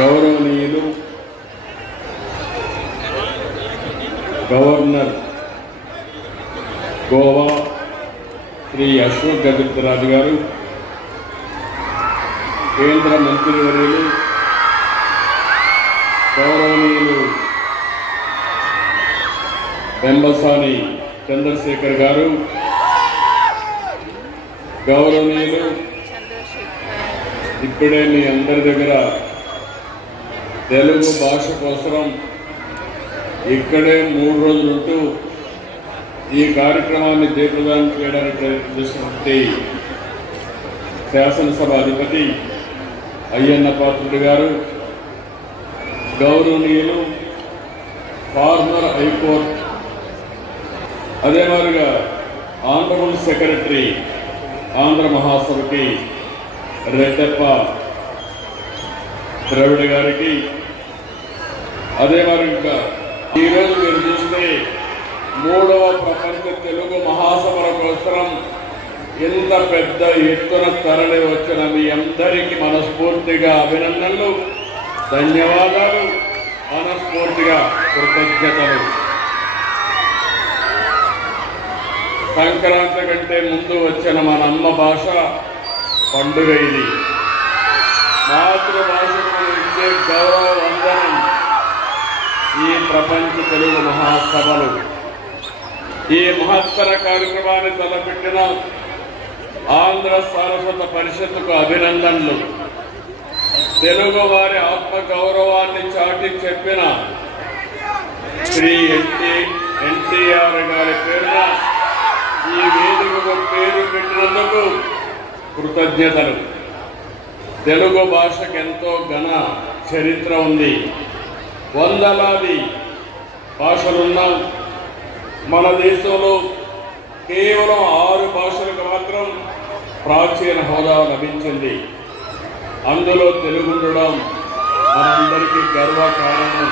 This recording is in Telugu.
గౌరవనీయులు గవర్నర్ గోవా శ్రీ అశోక్ గజపతిరాజు గారు, కేంద్ర మంత్రివర్యులు గౌరవనీయులు పెంబసాని చంద్రశేఖర్ గారు, గౌరవనీయులు ఇప్పుడే మీ అందరి దగ్గర తెలుగు భాష కోసం ఇక్కడే 3 రోజులు ఉంటూ ఈ కార్యక్రమాన్ని జయప్రదం చేయడానికి ప్రయత్నిస్తున్నటువంటి శాసనసభ అధిపతి అయ్యన్న పాత్రుడు గారు, గౌరవనీయులు ఫార్మర్ హైకోర్టు అదే మాదిరిగా ఆనరబుల్ సెక్రటరీ ఆంధ్ర మహాసభకి రెడ్డప్ప ద్రవిడ గారికి, అదే మాదిరిగా ఈరోజు మీరు చూస్తే 3వ ప్రపంచ తెలుగు మహాసభల కోసం ఎంత పెద్ద ఎత్తున తరలి వచ్చిన మీ అందరికీ మనస్ఫూర్తిగా అభినందనలు, ధన్యవాదాలు, మనస్ఫూర్తిగా కృతజ్ఞతలు. సంక్రాంతి కంటే ముందు వచ్చిన మన అమ్మ భాష పండుగ ఇది. మాతృభాషకు ఇచ్చే గౌరవ వందనం ఈ ప్రపంచ తెలుగు మహాసభలు. ఈ మహత్తర కార్యక్రమాన్ని తలపెట్టిన ఆంధ్ర సారస్వత పరిషత్తుకు అభినందనలు. తెలుగు వారి ఆత్మగౌరవాన్ని చాటి చెప్పిన శ్రీ ఎన్టీఆర్ గారి పేరున ఈ వేదికకు పేరు పెట్టినందుకు కృతజ్ఞతలు. తెలుగు భాషకు ఎంతో ఘన చరిత్ర ఉంది. వందలాది భాషలున్నాం. మన దేశంలో కేవలం 6 భాషలకు మాత్రం ప్రాచీన హోదా లభించింది. అందులో తెలుగు ఉండడం మనందరికీ గర్వకారణం.